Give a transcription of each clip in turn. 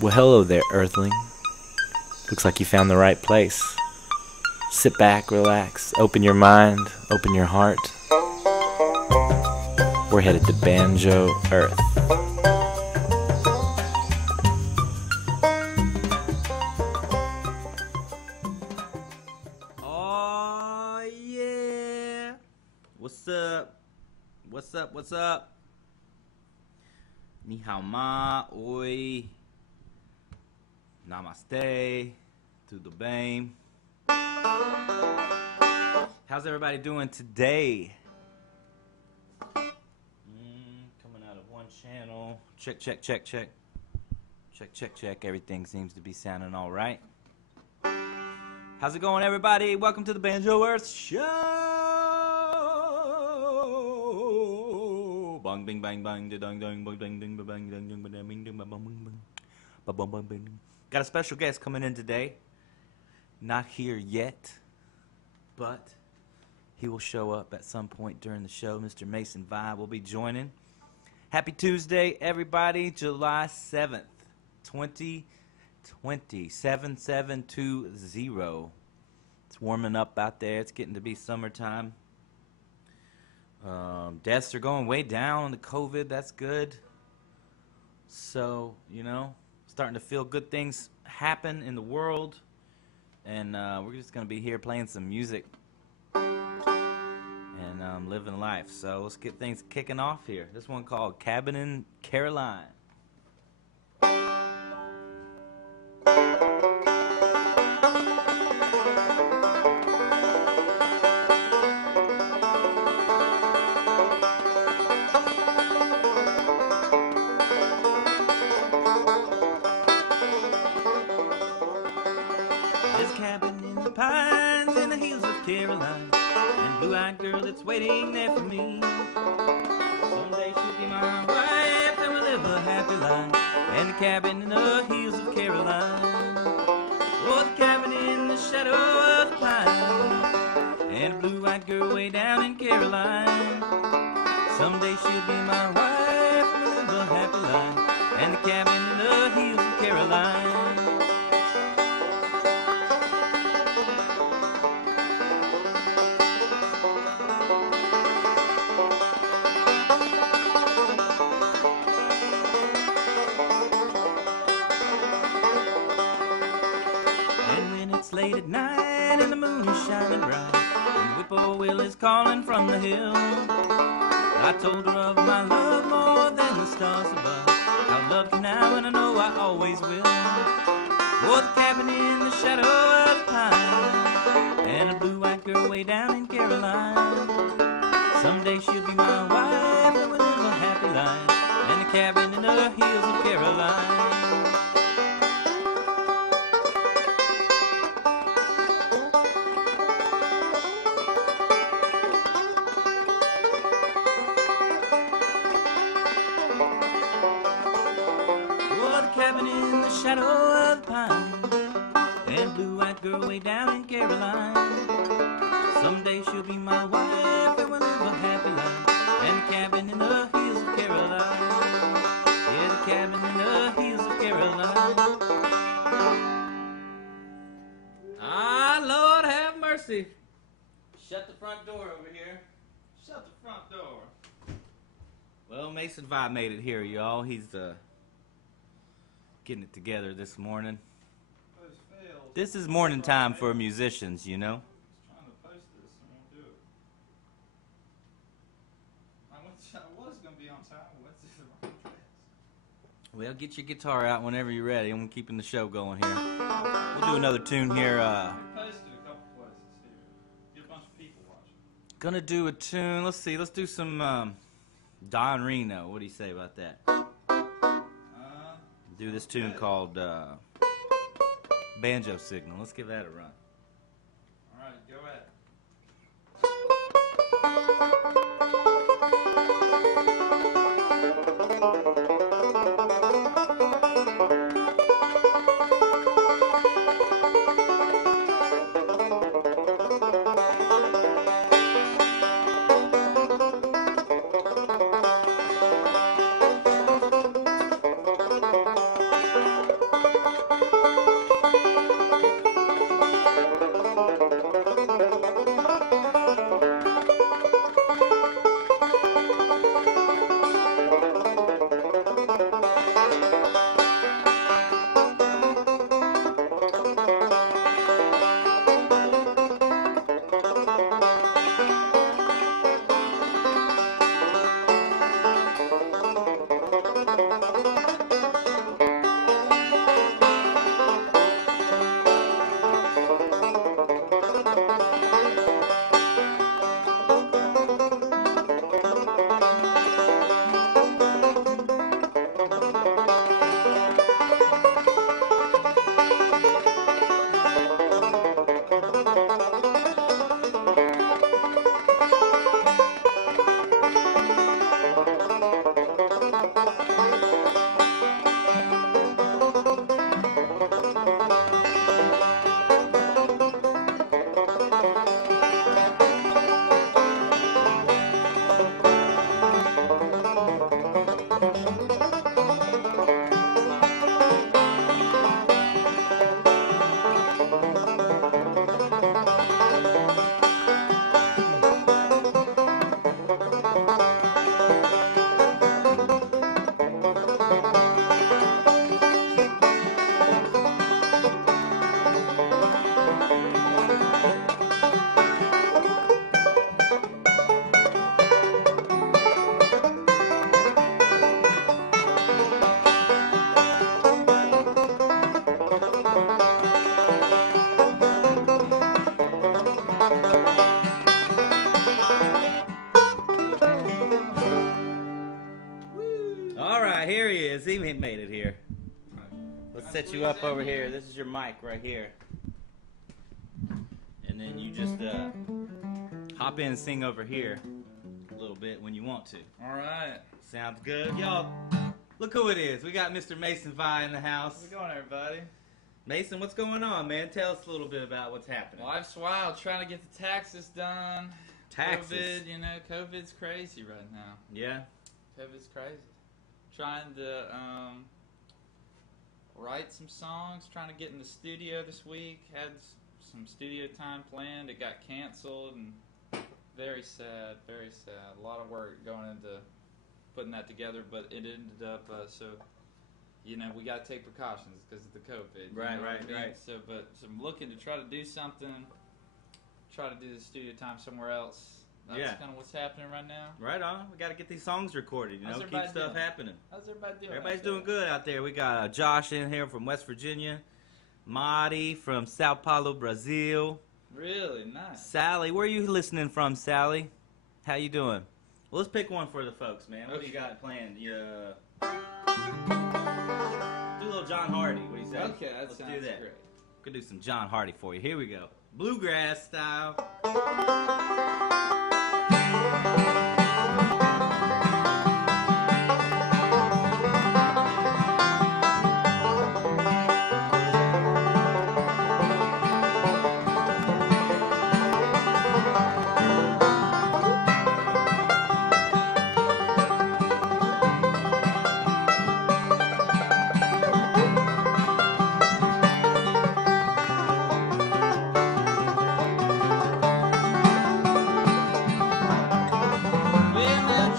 Well, hello there, Earthling. Looks like you found the right place. Sit back, relax, open your mind, open your heart. We're headed to Banjo, Earth. Oh, yeah. What's up? What's up? What's up? Ni hao ma, oi. Namaste. Tudo bem. How's everybody doing today? Coming out of one channel. Check, check, check, check. Check, check, check. Everything seems to be sounding all right. How's it going, everybody? Welcome to the Banjo Earth Show. Bang, bing, bang, bang, da, dang, dang, bang, dang, ding, ba, bang, dang, ding, ba, dang, bing, ding, ba, bang, bing, bang. Ba, bang, bang, bing. Got a special guest coming in today. Not here yet, but he will show up at some point during the show. Mr. Mason Vibe will be joining. Happy Tuesday, everybody. July 7th, 2020, 7720. It's warming up out there. It's getting to be summertime. Deaths are going way down on the COVID. That's good. So, you know, starting to feel good things happen in the world. And we're just going to be here playing some music and living life. So let's get things kicking off here. This one called Cabin in Caroline. Pines in the hills of Caroline, and blue-eyed girl that's waiting there for me. Someday she'll be my wife, and we'll live a happy life. And the cabin in the hills of Caroline, oh, the cabin in the shadow of the pine, and a blue-eyed girl way down in Caroline. Someday she'll be my wife, and we'll live a happy life. And the cabin in the hills of Caroline. Late at night and the moon is shining bright, and the whippoorwill is calling from the hill. I told her of my love more than the stars above. I love you now and I know I always will. Oh, the cabin in the shadow of the pine, and a blue-eyed girl way down in Caroline. Someday she'll be my wife and we'll live a happy life. And the cabin in the hills of Caroline. Cabin in the shadow of the pine, and blue-eyed girl way down in Caroline. Someday she'll be my wife and we'll live a happy life. And the cabin in the hills of Caroline. Yeah, the cabin in the hills of Caroline. Ah, Lord have mercy. Shut the front door over here. Shut the front door. Well, Mason Vibe made it here, y'all. He's getting it together this morning. This is morning time for musicians, you know. Trying to post this and won't do it. I was going to be on time. What's this wrong address? Well, get your guitar out whenever you're ready. I'm keeping the show going here. We'll do another tune here. We posted a couple places here. Get a bunch of people watching. Gonna do a tune. Let's see. Let's do some Don Reno. What do you say about that? Do this tune called Banjo Signal. Let's give that a run. Alright, go ahead. Here he is. He made it here. Let's set you up over here. This is your mic right here. And then you just hop in and sing over here a little bit when you want to. All right. Sounds good. Y'all, look who it is. We got Mr. Mason Vi in the house. How's it going, everybody? Mason, what's going on, man? Tell us a little bit about what's happening. Life's wild. Trying to get the taxes done. Taxes? COVID, you know, COVID's crazy right now. Yeah? COVID's crazy. Trying to write some songs, trying to get in the studio this week. Had some studio time planned. It got canceled, and very sad, very sad. A lot of work going into putting that together, but it ended up, so, you know, we got to take precautions because of the COVID. Right, you know right, what I mean? right. So I'm looking to try to do something, try to do the studio time somewhere else. That's kind of what's happening right now. Right on. We got to get these songs recorded, you know, keep stuff happening. How's everybody doing? Everybody's doing good out there. We got Josh in here from West Virginia, Marty from Sao Paulo, Brazil. Really nice. Sally, where are you listening from, Sally? How you doing? Well, let's pick one for the folks, man. What do you got planned? Do a little John Hardy. What do you say? Okay, let's sounds do that. great. Could do some John Hardy for you. Here we go. Bluegrass style. Women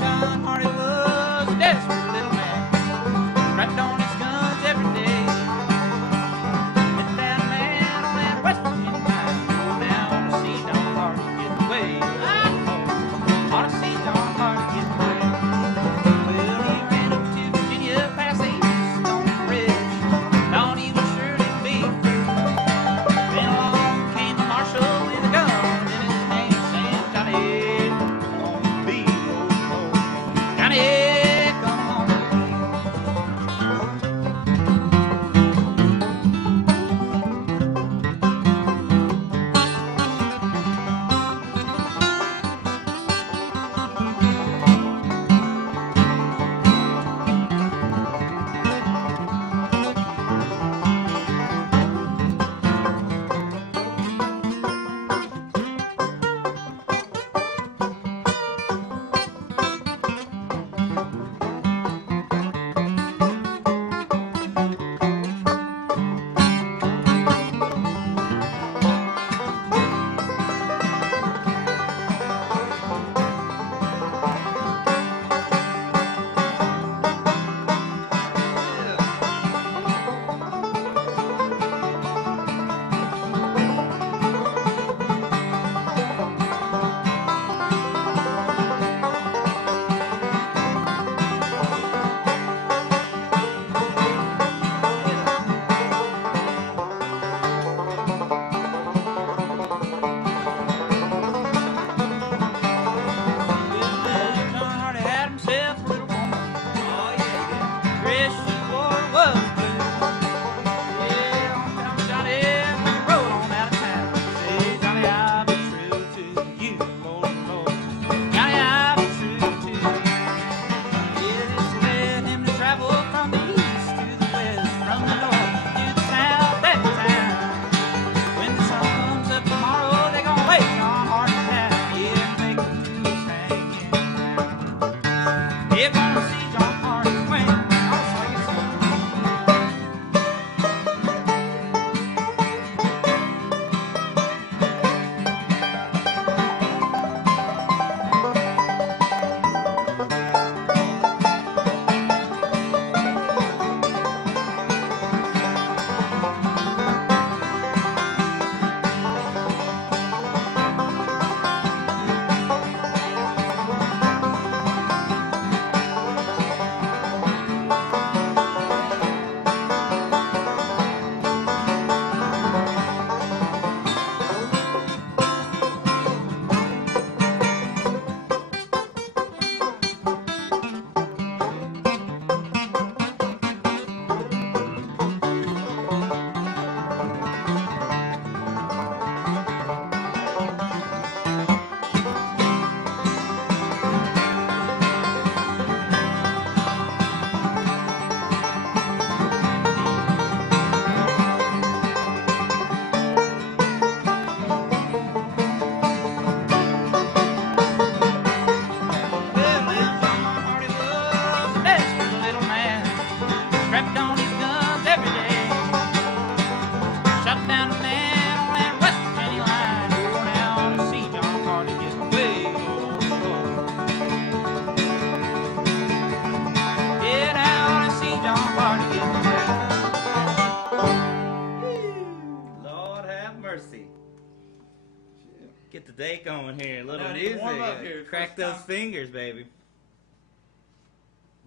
Get the day going here. A little I need to music. warm up here. Crack First those time. fingers, baby.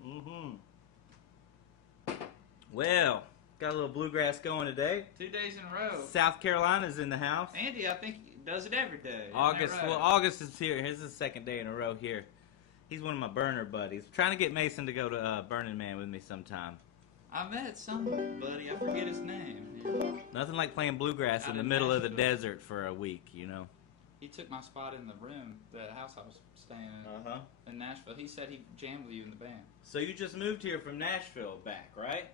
Mm-hmm. Well, got a little bluegrass going today. 2 days in a row. South Carolina's in the house. Andy, I think, does it every day. August. Isn't that Well, right? August is here. His is the second day in a row here. He's one of my burner buddies. Trying to get Mason to go to Burning Man with me sometime. I met somebody, I forget his name. Yeah. Nothing like playing bluegrass Out in the in middle of the Nashville. desert for a week, you know. He took my spot in the room, the house I was staying in Uh-huh. in Nashville. He said he jammed with you in the band. So you just moved here from Nashville back, right?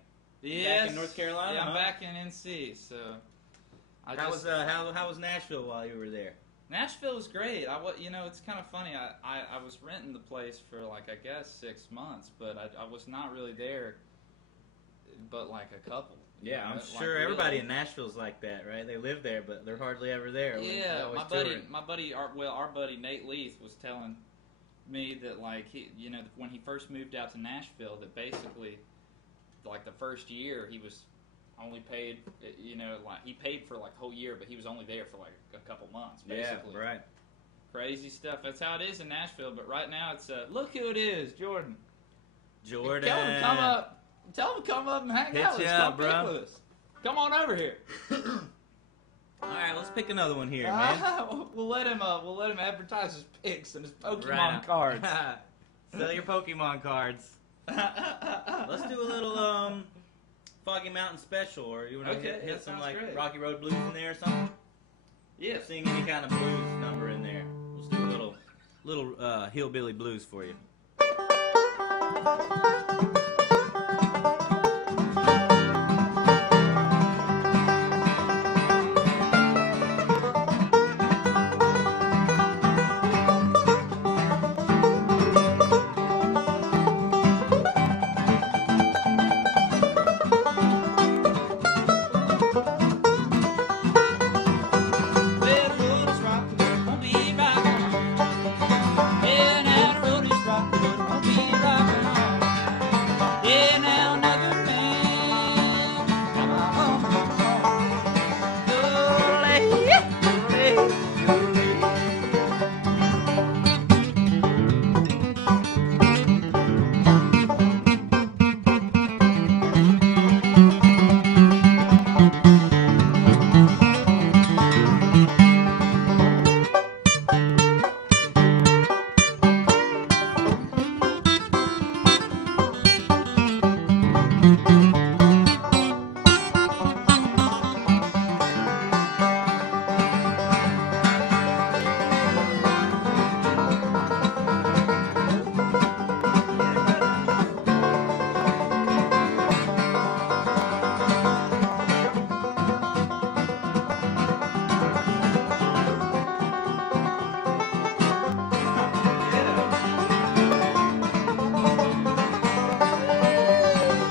Yes. Back in North Carolina, Yeah, I'm huh? back in NC, so... How was Nashville while you were there? Nashville was great. It's kind of funny. I was renting the place for like I guess 6 months, but I was not really there, but like a couple. Yeah, I'm Like, sure everybody really. in Nashville's like that, right? They live there, but they're hardly ever there. They're Yeah, always my buddy, our buddy Nate Leith was telling me that like when he first moved out to Nashville, that basically like the first year he was only paid, like he paid for like a whole year, but he was only there for like a couple months, basically. Yeah, right. Crazy stuff. That's how it is in Nashville. But right now it's look who it is, Jordan. Jordan. Tell him to come up. Tell him to come up and hang Hit out with ya us. up, Come pick bro. with us. Come on over here. All right, let's pick another one here, man. We'll let him advertise his picks and his Pokemon Right. cards. Sell your Pokemon cards. Let's do a little Foggy Mountain special, or you want to Okay, hit that some sounds like great. Rocky Road blues in there or something? Yeah. Sing any kind of blues number in there. Let's do a little hillbilly blues for you. Well, the road is rocky, but it won't be right long. Yeah, now the road is rocky, but it won't be right long. Yeah, now another man got my home.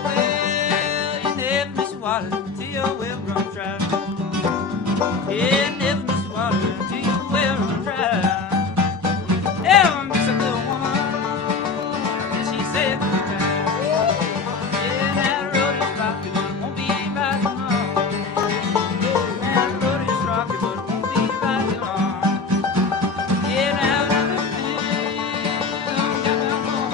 Well, you never miss water till your well runs dry. Yeah, never miss water till your well runs dry. Yeah, I miss a little woman, and she said goodbye. Yeah, now the road is rocky, but it won't be right long. Now the road is rocky, but it won't be right long. Yeah, now another man got my home.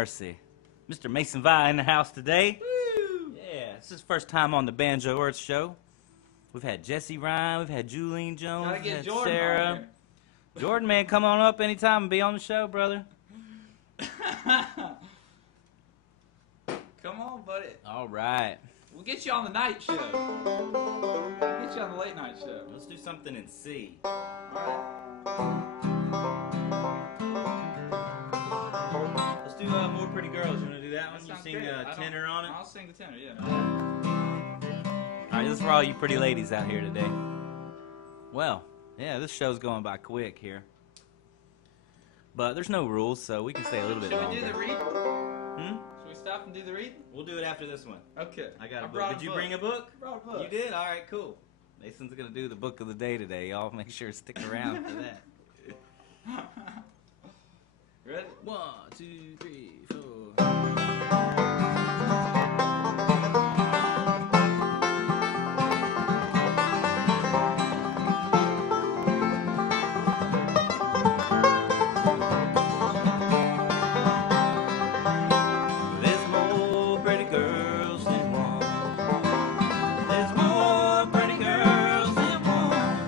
mercy. Mr. Mason Vi in the house today. Woo! Yeah, it's his first time on the Banjo Earth show. We've had Jesse Ryan, we've had Julian Jones, Gotta we've get had Jordan on Sarah. here. Jordan, man, come on up anytime and be on the show, brother. Come on, buddy. All right. We'll get you on the night show. We'll get you on the late night show. Let's do something in C. Let's do More Pretty Girls. You want to do that one? That You sounds sing great. tenor on it? I'll sing the tenor, yeah. All right, this is for all you pretty ladies out here today. Well, yeah, this show's going by quick here. But there's no rules, so we can stay a little bit Should longer. we do the reading? Hmm? Should we stop and do the reading? We'll do it after this one. Okay. I got a book. brought Did you bring a book? I brought a book. You did? All right, cool. Mason's going to do the book of the day today. Y'all make sure to stick around for that. Ready? 1, 2, 3, 4. There's more pretty girls than one. There's more pretty girls than one.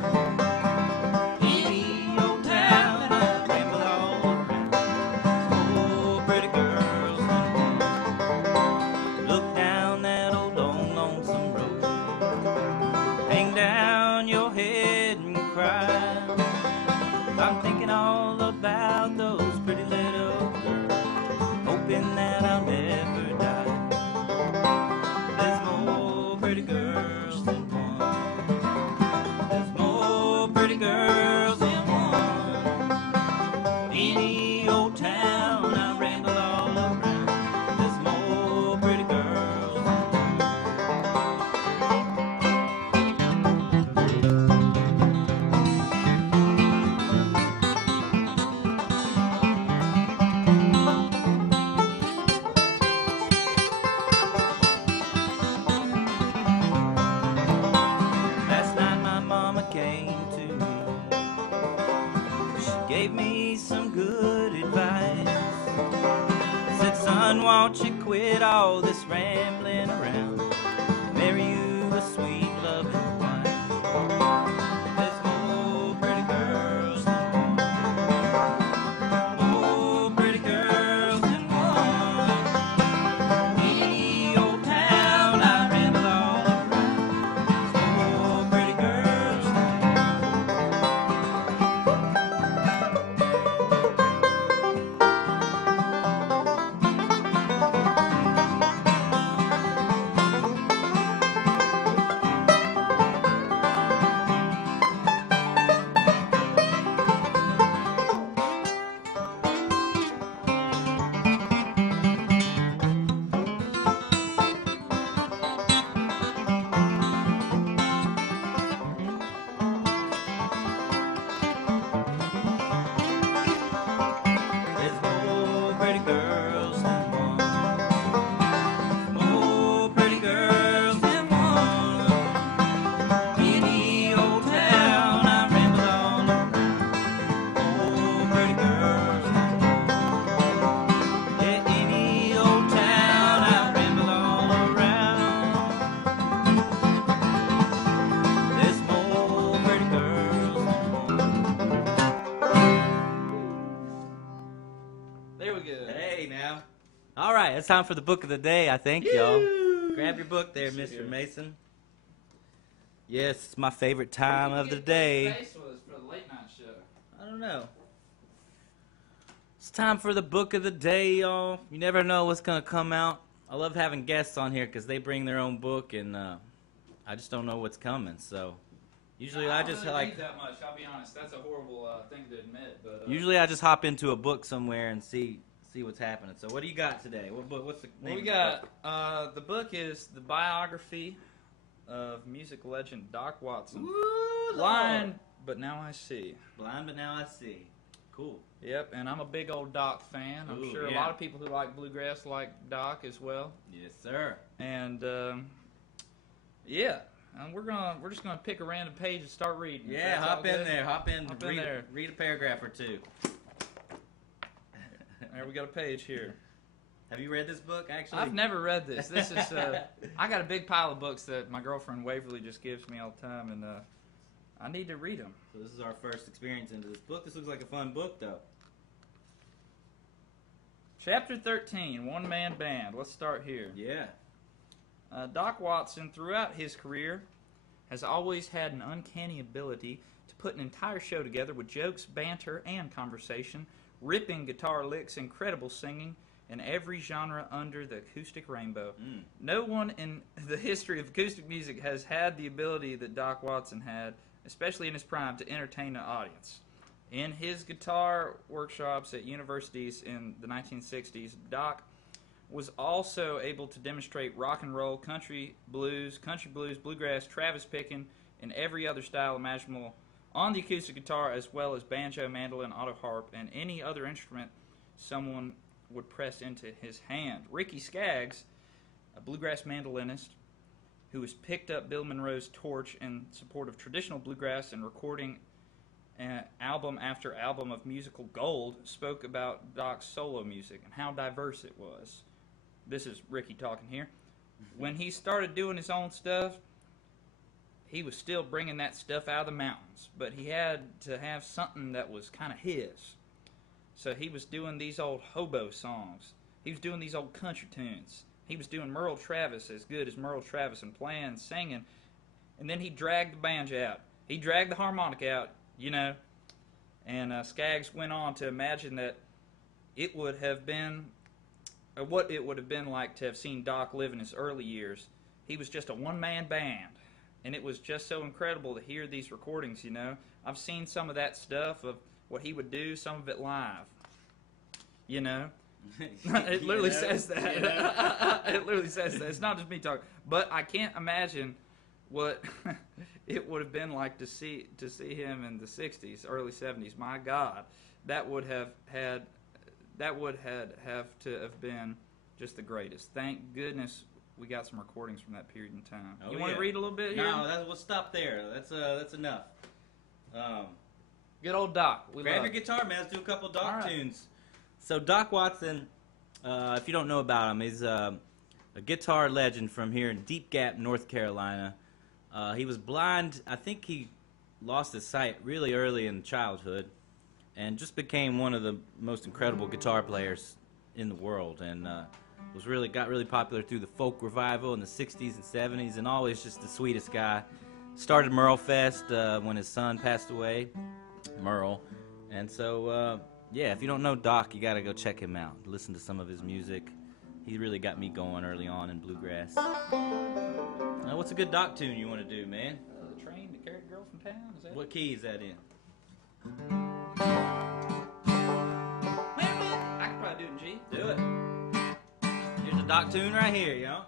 Any old town I ramble all around. There's more pretty girls than one. Look down that old lonesome road. Hang down your head and cry. I'm thinking all about those pretty little girls, hoping that I'll never die. There's more pretty girls than one. There's more pretty girls than one. Any old town I ramble all around. There's more pretty girls than Last night my mama came to me. She gave me some good advice. Said, son, won't you quit all this rambling around? Marry you a sweet loving wife. There's more pretty girls than one. More pretty girls than one. Any old town I ramble all around. More pretty girls than There's more pretty girls than one. More pretty girls than one. Any old town I ramble all around. More pretty girls than one. Yeah, any old town I ramble all around. There's more pretty girls than one. There we go. Hey, now. All right, it's time for the book of the day, I think, y'all. Grab your book there, Mr. Mason. Yes, it's my favorite time of the day. Face was for the late night show. I don't know. It's time for the book of the day, y'all. You never know what's going to come out. I love having guests on here because they bring their own book, and I just don't know what's coming. So usually I just don't really like... read that much. I'll be honest. That's a horrible thing to admit. But Usually I just hop into a book somewhere and see what's happening. So what do you got today? What book? What's the name? we of the got book? the book is the biography of music legend Doc Watson. Woo, Blind, but now I see. Blind, but now I see. Cool. Yep, and I'm a big old Doc fan. I'm Ooh, sure a yeah. lot of people who like bluegrass like Doc as well. Yes, sir. And yeah, and we're just gonna pick a random page and start reading. Yeah, That's all hop in good? there. Hop in. Hop in read, there. read a paragraph or two. There, we got a page here. Have you read this book, actually? I've never read this. This is I got a big pile of books that my girlfriend Waverly just gives me all the time, and I need to read them. So this is our first experience into this book. This looks like a fun book, though. Chapter 13, One Man Band. Let's start here. Yeah. Doc Watson, throughout his career, has always had an uncanny ability to put an entire show together with jokes, banter, and conversation, ripping guitar licks, incredible singing, in every genre under the acoustic rainbow. No one in the history of acoustic music has had the ability that Doc Watson had, especially in his prime, to entertain an audience. In his guitar workshops at universities in the 1960s, Doc was also able to demonstrate rock and roll, country blues, bluegrass, Travis picking, and every other style imaginable on the acoustic guitar, as well as banjo, mandolin, auto harp, and any other instrument someone would press into his hand. Ricky Skaggs, a bluegrass mandolinist who has picked up Bill Monroe's torch in support of traditional bluegrass and recording album after album of musical gold, spoke about Doc's solo music and how diverse it was. This is Ricky talking here. When he started doing his own stuff, he was still bringing that stuff out of the mountains, but he had to have something that was kind of his. So he was doing these old hobo songs. He was doing these old country tunes. He was doing Merle Travis as good as Merle Travis and playing, singing. And then he dragged the banjo out. He dragged the harmonica out, you know. And Skaggs went on to imagine that it would have been, or what it would have been like to have seen Doc live in his early years. He was just a one-man band. And it was just so incredible to hear these recordings, you know. I've seen some of that stuff of what he would do, some of it live. You know? It literally says that. It literally says that. It's not just me talking. But I can't imagine what it would have been like to see him in the 60s, early 70s. My God. That would have to have been just the greatest. Thank goodness we got some recordings from that period in time. Oh, you want to read a little bit here? No, we'll stop there. That's enough. Good old Doc. Grab your guitar, man. Let's do a couple Doc tunes. So Doc Watson, if you don't know about him, he's a guitar legend from here in Deep Gap, North Carolina. He was blind. I think he lost his sight really early in childhood and just became one of the most incredible guitar players in the world, and got really popular through the folk revival in the 60s and 70s, and always just the sweetest guy. Started Merle Fest when his son passed away, Merle. And so, yeah, if you don't know Doc, you got to go check him out. Listen to some of his music. He really got me going early on in bluegrass. What's a good Doc tune you want to do, man? The Train to Carry the Girl from Town? Is that What key is that in? I could probably do it in G. Do it. Here's a Doc tune right here, you know?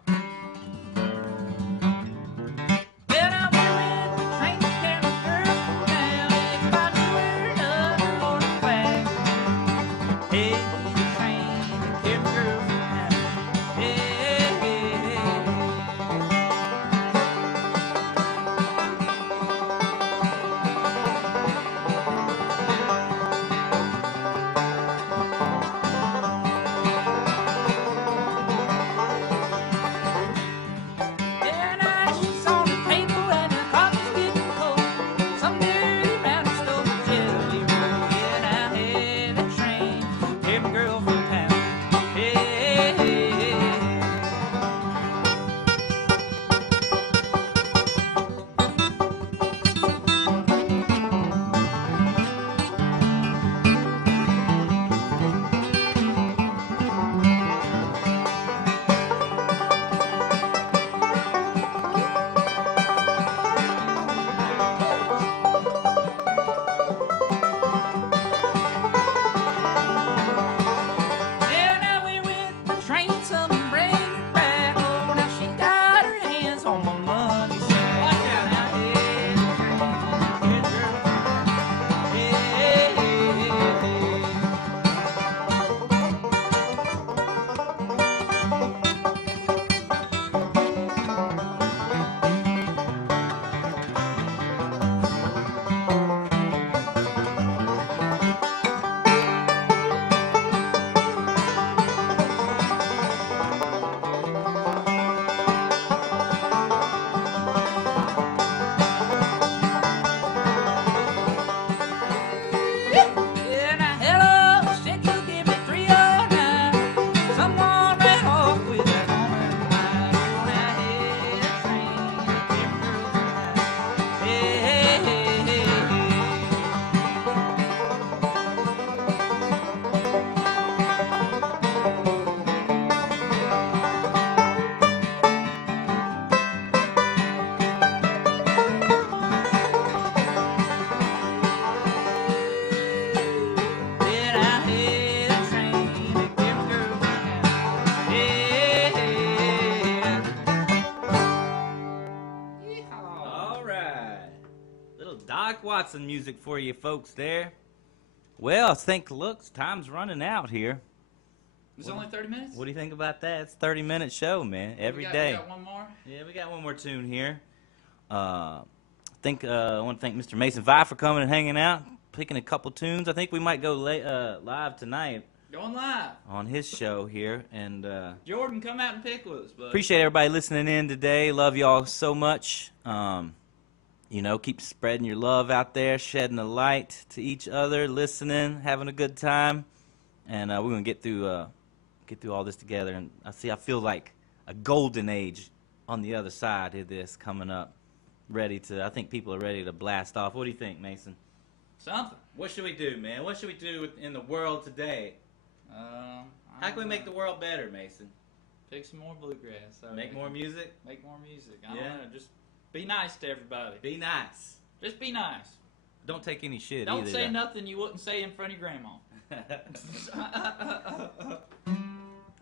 Mike Watson music for you folks there. Well, I think, look, time's running out here. It's only 30 minutes? What do you think about that? It's a 30-minute show, man, every We day. got one more? Yeah, we got one more tune here. I want to thank Mr. Mason Vi for coming and hanging out, picking a couple tunes. I think we might go live tonight Going live. on his show here. And Jordan, come out and pick with us, bud. appreciate everybody listening in today. Love y'all so much. You know, keep spreading your love out there, shedding the light to each other, listening, having a good time. And we're going to get through all this together. And I feel like a golden age on the other side of this coming up. I think people are ready to blast off. What do you think, Mason? Something. What should we do, man? What should we do in the world today? How can we make the world better, Mason? Pick some more bluegrass. Make more music? Make more music. I Yeah. don't know. Just be nice to everybody. Be nice. Just be nice. Don't take any shit Don't either, say though. nothing you wouldn't say in front of your grandma.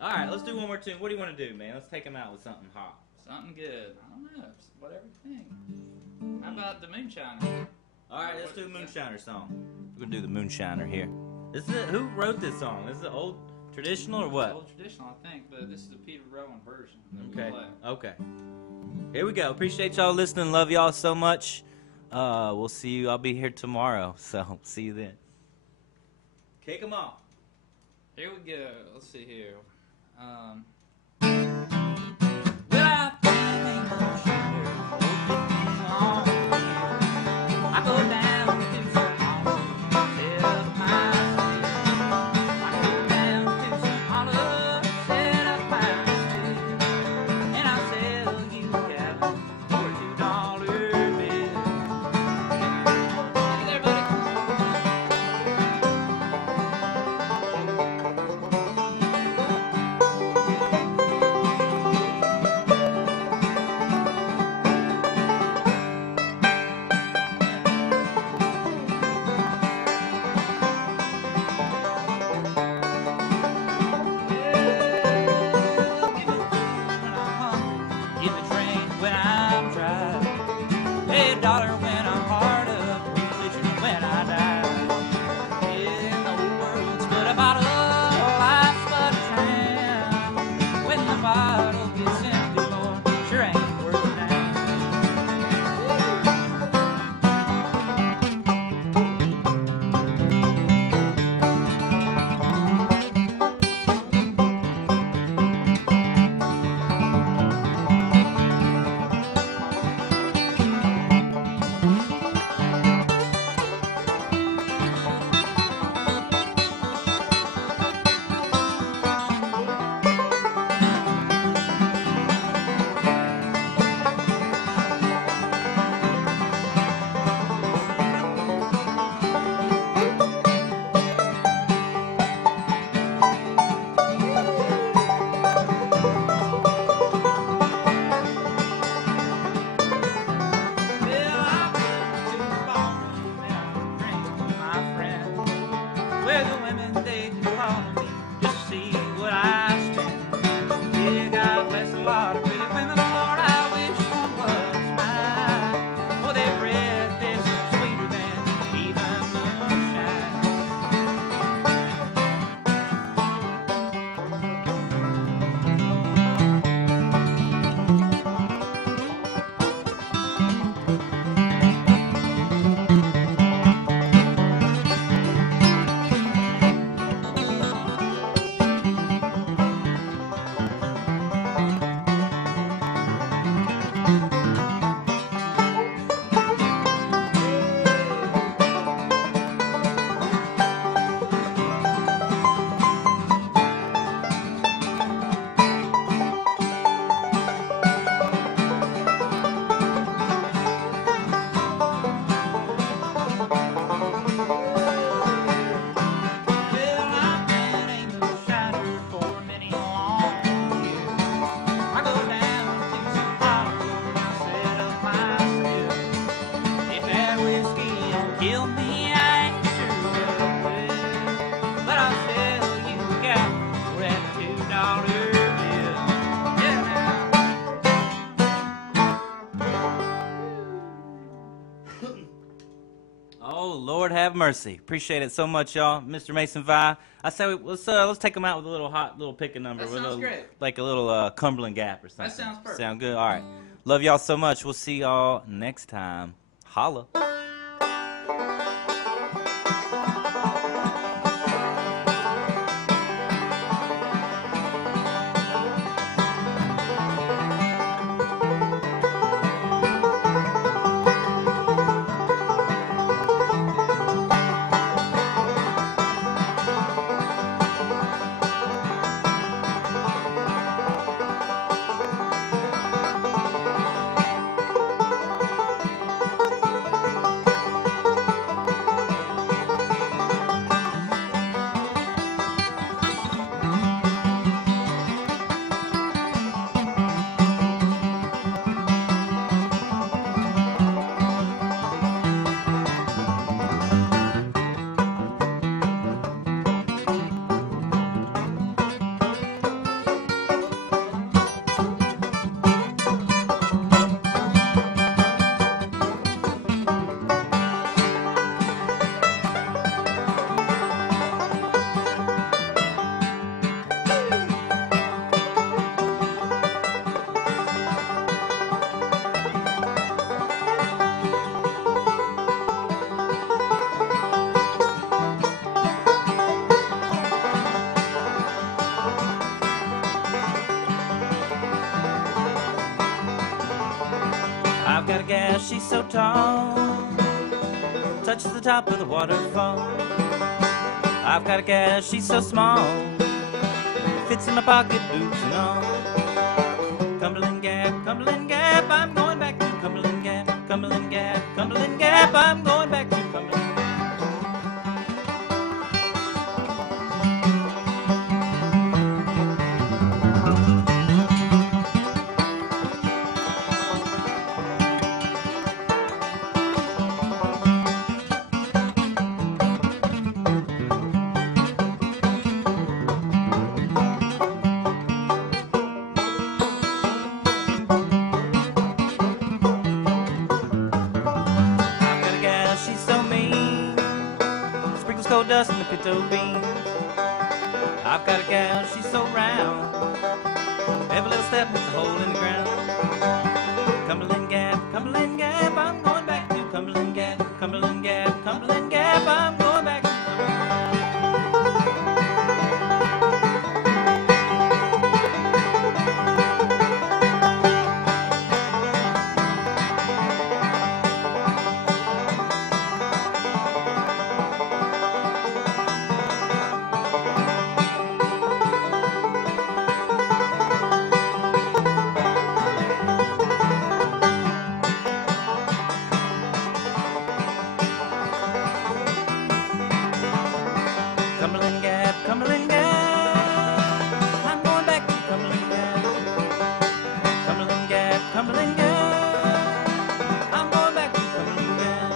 All right, let's do one more tune. What do you want to do, man? Let's take them out with something hot. Something good. I don't know. Whatever you think. How about the Moonshiner? All right, let's do a Moonshiner song. We're going to do the Moonshiner here. Who wrote this song? Is it old traditional or what? It's old traditional, I think, but this is the Peter Rowan version. that we Okay. play. Okay. Here we go. Appreciate y'all listening. Love y'all so much. We'll see you. I'll be here tomorrow, so see you then. Kick 'em off. Here we go. Let's see here. Well, I think I go down to some holler, set up my stick. I go down to some holler, set up my stick, and I sell you a gallon for a $2 bill. Hey there, buddy. Lord have mercy. Appreciate it so much, y'all. Mr. Mason Vi. I say let's take them out with a little picking number. That sounds great. Like a little Cumberland Gap or something. That sounds perfect. Sound good? All right. Love y'all so much. We'll see y'all next time. Holla. I've got a gal, she's so tall, touches the top of the waterfall. I've got a gal, she's so small, fits in my pocket, boots and all. Cumberland Gap, I'm going back to Cumberland Gap, Cumberland Gap, Cumberland Gap, I'm going back to Cumberland Gap. Cold dust and the pinto beans. I've got a gal, she's so round, every little step is a hole in the ground. Cumberland Gap, I'm going back to Cumberland Gap, Cumberland Gap, Cumberland Gap, I'm going back to Cumberland Gap, Cumberland Gap, I'm going back to Cumberland Gap, Cumberland Gap, Cumberland Gap, I'm going back to Cumberland Gap.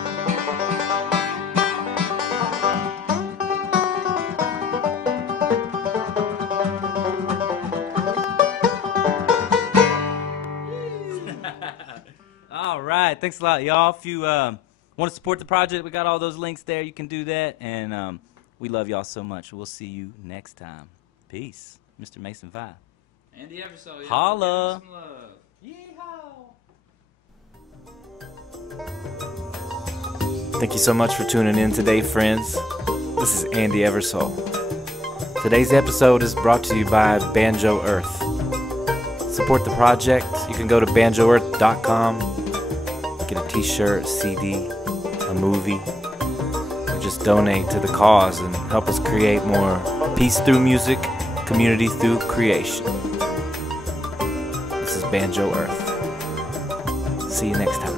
All right, thanks a lot, y'all. If you want to support the project, we got all those links there. You can do that, and we love y'all so much. We'll see you next time. Peace. Mr. Mason Vi. Andy Eversole. Holla. Give him some love. Yeehaw. Thank you so much for tuning in today, friends. This is Andy Eversole. Today's episode is brought to you by Banjo Earth. Support the project. You can go to banjoearth.com, get a t-shirt, CD, a movie, or just donate to the cause and help us create more peace through music, community through creation. This is Banjo Earth. See you next time.